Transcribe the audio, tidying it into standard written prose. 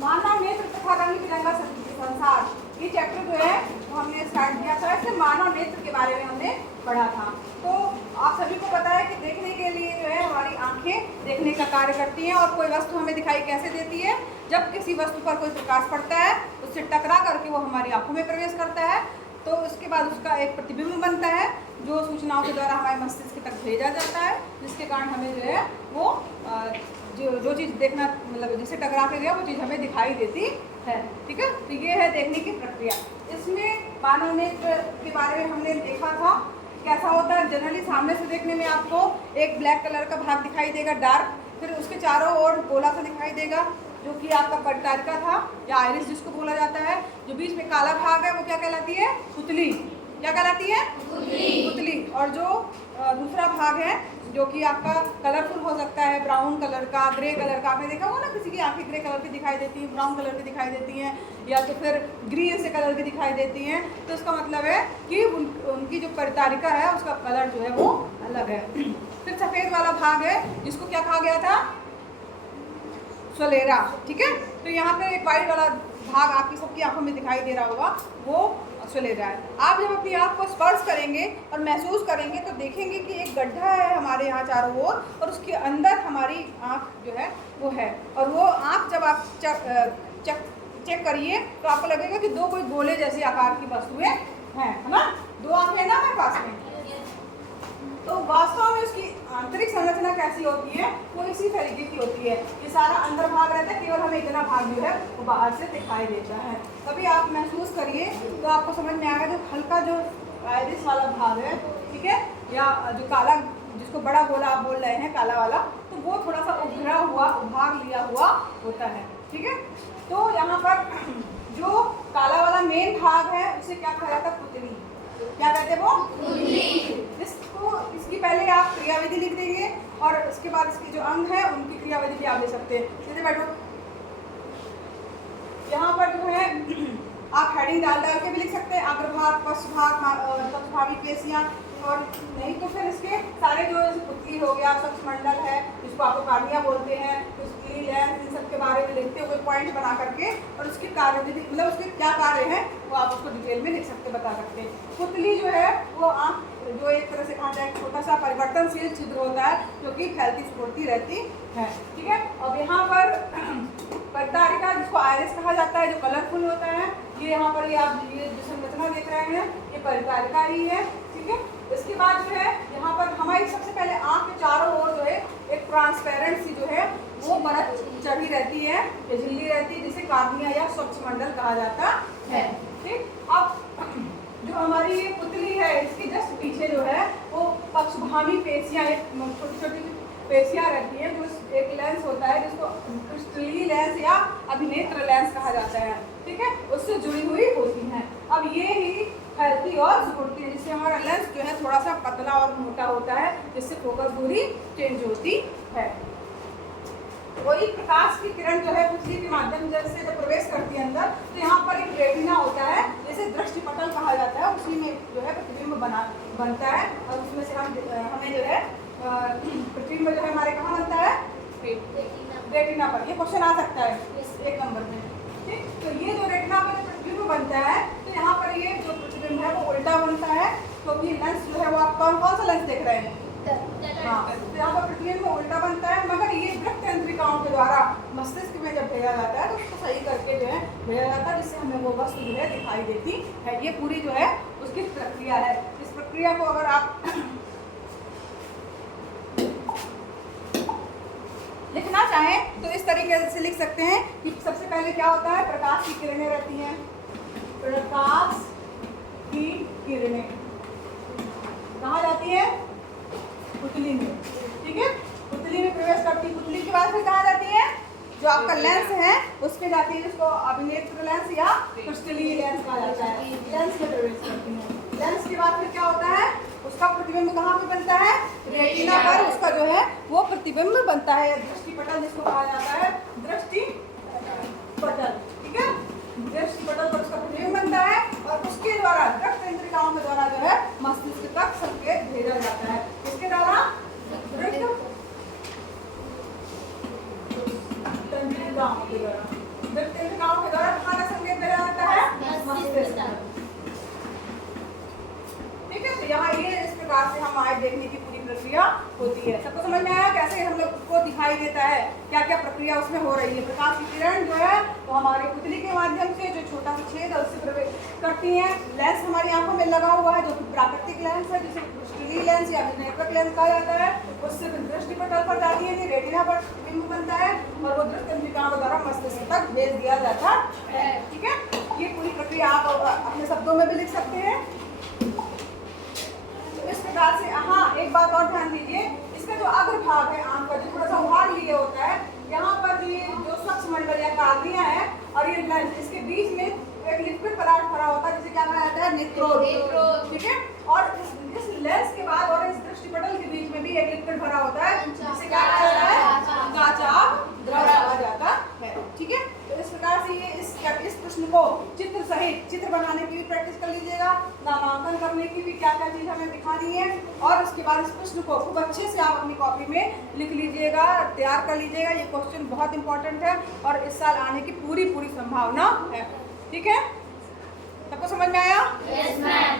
मानव नेत्र तथा रंग बिरंगा संसार, ये चैप्टर जो है वो हमने स्टार्ट किया था। इसमें मानव नेत्र के बारे में हमने पढ़ा था। तो आप सभी को पता है कि देखने के लिए जो है हमारी आंखें देखने का कार्य करती हैं, और कोई वस्तु हमें दिखाई कैसे देती है, जब किसी वस्तु पर कोई प्रकाश पड़ता है उससे टकरा करके वो हमारी आंखों में प्रवेश करता है, तो उसके बाद उसका एक प्रतिबिंब बनता है जो सूचनाओं के द्वारा हमारे मस्तिष्क तक भेजा जाता है, जिसके कारण हमें जो है वो जो चीज़ देखना, मतलब जिससे टकरा के गया वो चीज़ हमें दिखाई देती है। ठीक है, तो ये है देखने की प्रक्रिया। इसमें मानव नेत्र के बारे में हमने देखा था कैसा होता है। जनरली सामने से देखने में आपको एक ब्लैक कलर का भाग दिखाई देगा डार्क, फिर उसके चारों ओर गोला सा दिखाई देगा जो कि आपका परितारिका था या आइरिस जिसको बोला जाता है। जो बीच में काला भाग है वो क्या कहलाती है? पुतली। क्या कहलाती है? पुतली। और जो दूसरा भाग है जो कि आपका कलरफुल हो सकता है, ब्राउन कलर का, ग्रे कलर का। आपने देखा होगा ना किसी की आंखें ग्रे कलर की दिखाई देती हैं, ब्राउन कलर की दिखाई देती हैं, या तो फिर ग्रीन से कलर की दिखाई देती हैं, तो इसका मतलब है कि उनकी जो परितारिका है उसका कलर जो है वो अलग है। फिर सफ़ेद वाला भाग है जिसको क्या कहा गया था? स्क्लेरा। ठीक है, तो यहाँ पे एक वाइट वाला भाग आपकी सबकी आंखों में दिखाई दे रहा होगा, वो स्क्लेरा है। आप जब अपनी आँख को स्पर्श करेंगे और महसूस करेंगे तो देखेंगे कि एक गड्ढा है हमारे यहाँ चारों ओर, और उसके अंदर हमारी आँख जो है वो है। और वो आँख जब आप चेक करिए तो आपको लगेगा कि दो कोई गोले जैसे आकार की वस्तुएं हैं, है ना? दो आँखें हैं ना हमारे पास में। तो वास्तव में उसकी आंतरिक संरचना कैसी होती है? वो इसी तरीके की होती है। ये सारा अंदर भाग रहता है, केवल हमें इतना भाग जो है वो बाहर से दिखाई देता है। कभी आप महसूस करिए तो आपको समझ में आएगा जो हल्का जो आइरिस वाला भाग है, ठीक है, या जो काला जिसको बड़ा गोला आप बोल रहे हैं काला वाला, तो वो थोड़ा सा उभरा हुआ उभाग लिया हुआ होता है। ठीक है, तो यहाँ पर जो काला वाला मेन भाग है उसे क्या कहा जाता है? पुतली। क्या कहते हैं वो? इसको इसकी पहले आप क्रियाविधि लिख देंगे और उसके बाद इसके जो अंग है उनकी क्रियाविधि भी आप लिख सकते हैं। सीधे बैठो। यहाँ पर जो है आप हेडिंग डाल के भी लिख सकते हैं, अग्रभाग, पश्चभाग, पक्षभागी पेशियाँ, और नहीं तो फिर इसके सारे जो पुतली हो गया, सक्षमंडल है जिसको आप कार्निया बोलते हैं, उसकी लेंस, इन सब के बारे में लिखते हुए पॉइंट बना करके, और उसकी कार्यविधि मतलब उसके क्या कार्य है वो आप उसको डिटेल में लिख सकते, बता सकते हैं। पुतली जो है वो आँख जो एक तरह से कहा जाए छोटा सा परिवर्तनशील छिद्र होता है जो कि फैलती फूलती रहती है। ठीक है, अब यहाँ पर परितारिका जिसको आइरिस कहा जाता है जो कलरफुल होता है, ये यहाँ पर ये आप ये जो संरचना देख रहे हैं ये परितारिका ही है। ठीक है, इसके बाद जो है यहाँ पर हमारी सबसे पहले आँख के चारों ओर जो है एक ट्रांसपेरेंट सी जो है वो परत चढ़ी रहती है, झिल्ली रहती है, जिसे कार्निया या स्वच्छमंडल कहा जाता है। ठीक, अब जो हमारी ये पुतली है इसके जस्ट पीछे जो है वो पक्षभागी पेशियाँ, एक छोटी छोटी पेशियाँ रहती हैं, जो एक लेंस होता है जिसको क्रिस्टली लेंस या अभिनेत्र लेंस कहा जाता है। ठीक है, उससे जुड़ी हुई होती हैं। अब ये ही फैलती और सिकुड़ती है, जिससे हमारा लेंस जो है थोड़ा सा पतला और मोटा होता है, जिससे फोकस दूरी चेंज होती है। वही प्रकाश की किरण जो है पुतली के माध्यम से जब प्रवेश करती है अंदर, तो यहाँ पर एक रेटिना होता है, जैसे दृष्टिपटल कहा जाता है, उसी में जो है प्रतिबिंब बनता है, और उसमें से हमें जो है प्रतिबिंब जो है हमारे कहाँ बनता है? रेटिना पर। ये क्वेश्चन आ सकता है 1 नंबर में। ठीक, तो ये जो रेटिना पर प्रतिबिंब बनता है, तो यहाँ पर ये जो प्रतिबिंब है वो उल्टा बनता है, क्योंकि लेंस जो है वो आप कौन सा लेंस देख रहे हैं? हाँ, तो यहाँ पर प्रतिबिंब उल्टा बनता है, मगर ये वृक्क तंत्रिकाओं के द्वारा मस्तिष्क में जब भेजा जाता है तो उसको सही करके जो है भेजा जाता है, जिससे हमें वो वस्तु जो है दिखाई देती है। ये पूरी जो है उसकी प्रक्रिया है। इस प्रक्रिया को अगर आप लिखना चाहें तो इस तरीके से लिख सकते हैं कि सबसे पहले क्या होता है? प्रकाश की किरणें रहती हैं, प्रकाश की किरणें कहाँ जाती है? पुतली में। ठीक है, पुतली में प्रवेश करती है। पुतली के बाद फिर कहाँ जाती है? जो आपका लेंस है उस पे जाती है, जिसको अभिनेत्र लेंस या क्रिस्टली लेंस कहा जाता है। लेंस में प्रवेश करती है। लेंस के बाद फिर क्या होता है? उसका प्रतिबिंब कहाँ पे बनता है? रेटिना पर उसका जो है वो प्रतिबिंब बनता है, दृष्टिपटल जिसको कहा जाता है, दृष्टिपटल। ठीक है, दृष्टिपटल पर उसका प्रतिबिंब बनता है, और उसके द्वारा वृक्क तंत्रिकाओं के द्वारा जो है मस्तिष्क तक संकेत भेजा जाता है। इसके द्वारा वृक्क तंत्रिकाओं के द्वारा वृत्त इंद्रियों के द्वारा कहाँ संकेत दिया जाता है? मस्तिष्क। ठीक है, तो यहाँ ये इस प्रकार से हम आज देखने की पूरी प्रक्रिया होती है। सबको समझ में आया कैसे हम लोग को दिखाई देता है, क्या क्या प्रक्रिया उसमें हो रही है। प्रकाश की किरण जो है वो हमारे पुतली के माध्यम से जो छोटा सा छेद है उससे प्रवेश करती है। लेंस हमारी आंखों में लगा हुआ है जो कि प्राकृतिक लेंस है, जिसे क्रिस्टलीय लेंस या नेटवर्क लेंस कहा जाता है। उससे दृष्टि पटल पर जाती है, रेटिना पर बिंदु बनता है और वो दृष्टि इंद्रियों के द्वारा मस्तिष्क तक भेज दिया जाता है। ठीक है, ये पूरी प्रक्रिया आप अपने शब्दों में भी लिख सकते हैं। इस प्रकार से हाँ, एक बात और ध्यान दीजिए, इसका जो अग्रभाग है आंख का जो थोड़ा सा उभार लिए होता है, यहाँ पर ये जो स्वच्छ मंडल या कार्निया है और ये लेंस, इसके बीच में एक लिक्विड पदार्थ भरा होता है जिसे क्या कहा जाता है? नेत्रोड। ठीक है, और इस लेंस के बाद और इस दृष्टिपटल के बीच में भी एक लिक्विड भरा होता है जिसे क्या कहा जाता है? काचाभ द्रव कहा जाता है। ठीक है, तो इस प्रकार से ये इस प्रश्न को चित्र सहित चित्र बनाने की भी प्रैक्टिस कर लीजिएगा, नामांकन करने की भी क्या क्या चीज हमें दिखानी है, और उसके बाद इस प्रश्न को खूब अच्छे से आप अपनी कॉपी में लिख लीजिएगा, तैयार कर लीजिएगा। ये क्वेश्चन बहुत इंपॉर्टेंट है और इस साल आने की पूरी संभावना है। ठीक है, सबको समझ में आया? Yes ma'am.